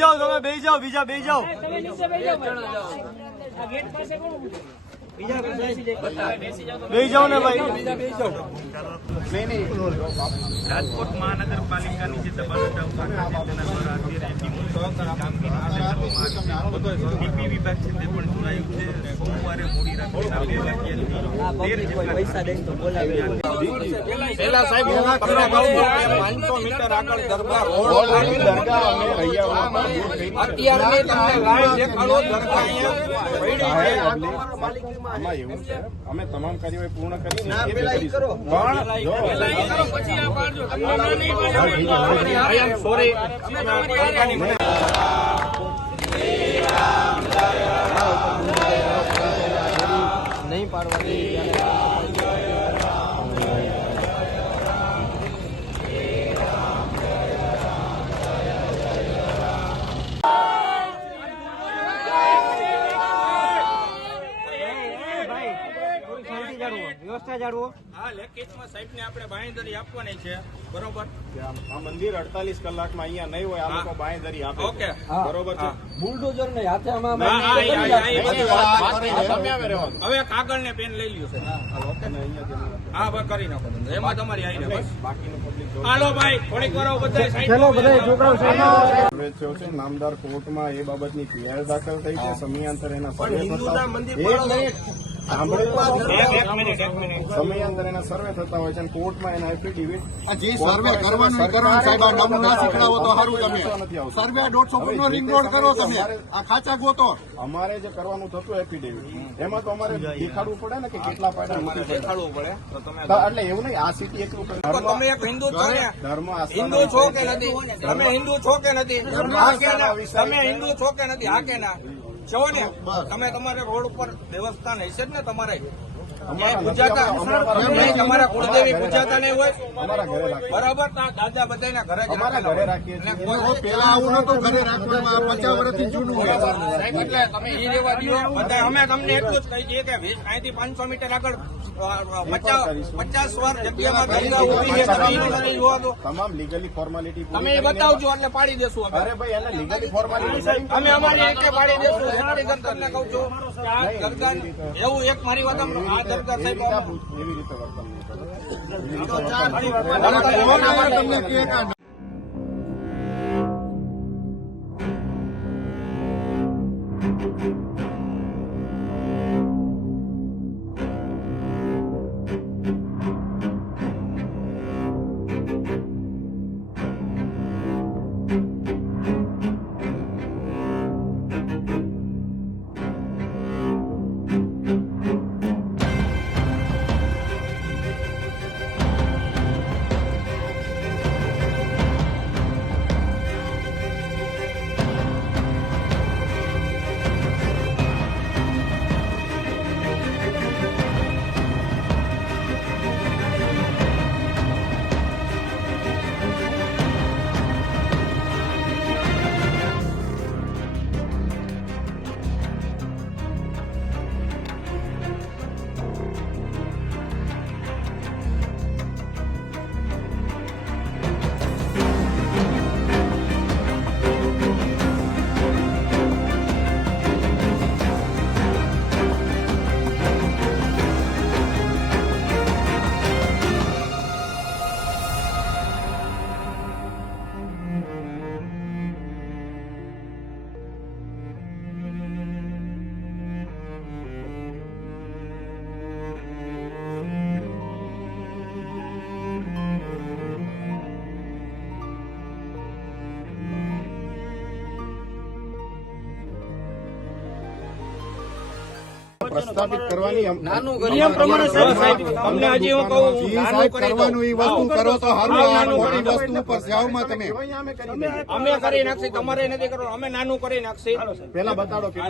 જાઓ તમે બેસી જાઓ બીજા બેસી જાઓ બેસી જાઓ ને ભાઈ રાજકોટ મહાનગરપાલિકાની જે દબાણ હટાવવા તેના દ્વારા ડીપી વિભાગ છે તે પણ જોડાયું છે. સોમવારે મોડી રાત્રિના 2 વાગ્યાથી પેલા સાહેબ 500 મીટર આગળ દરગાહ રોડ અત્યારે તમને લાઈવ દેખાડો દરગાહ આમાં એવું છે અમે તમામ કાર્યવાહી પૂર્ણ કરી નહીં પાડવાની વ્યવસ્થા જાળવો. હા, લેખિતમાં સાહેબને આપણે બાંહેધરી આપવાની છે. બરોબર. આ મંદિર 48 કલાકમાં અહીંયા નહીં હોય આ લોકો બાંહેધરી આપે. ઓકે, બરોબર છે. બુલડોઝર ને હાથે હવે કાગળ ને પેન લઈ લ્યો છે. હા, બસ કરી નાખો એમાં તમારી આવીને બસ બાકીનું પબ્લિક હાલો ભાઈ થોડીક વાર બધા નામદાર કોર્ટમાં એ બાબતની ફરિયાદ દાખલ થઈ છે. સમયાંતરે એના સર્વે સમયાંતરે એના સર્વે થતા હોય છે અને કોર્ટમાં એના એફિડેવિટ જે સર્વે કરવાનું સાહેબ આ નમૂના શીખડાવો તો સારું. તમે સર્વે 150 ફૂટનો રિંગ રોડ કરો. તમે આ ખાચા ગોતો. અમારે જે કરવાનું થતું એફિડેવિટ એમાં તો અમારે દેખાડવું પડે ને કે કેટલા પાડા દેખાડવું પડે તો તમે એટલે એવું નહીં આ સિટી એટલું તમે એક હિન્દુ છો ને ધર્મ હિન્દુ છો કે નથી? તમે હિન્દુ છો કે નથી? હા કે ના? તમે હિન્દુ છો કે નથી? હા કે ના? છો ને? તમે તમારે રોડ ઉપર દેવસ્થાન હશે જ ને તમારે તમારા કુળદેવી પૂજાતા નહીં હોય બરાબર? દાદા બધાના ઘરે ઘરે રાખીએ પેલા આવું નતું ઘરે રાખવામાં 50 વર્ષથી જૂનું હોય. એટલે તમે એ રેવા દો બધા. અમે તમને એટલું જ કહી દઈએ કે અહીંથી 500 મીટર આગળ 50 વાર જગ્યામાં ગંગા ઉભી છે. તમે નહીં જોવા દો. તમામ લીગલી ફોર્માલિટી તમે એ બતાવજો એટલે પાડી દેશું. અરે ભાઈ એને લીગલી ફોર્માલિટી અમે અમારી એક પાડી દેશું. તમને કઉ છું કે આ દરગાહ એવું એક મારી વાત આ દરગાહ સાહેબ એવી રીતે વર્તન તમને કે પ્રસ્થાપિત કરવાની નિયમ પ્રમાણે સાહેબ તમને હજી હું કહું કરવાનું એ વસ્તુ કરો તો સારું. મોટી વસ્તુ ઉપર જાવમાં તમે અમે કરી નાખશી. તમારે નથી કરવાનું. અમે નાનું કરી નાખશી. પેલા બતાડો કે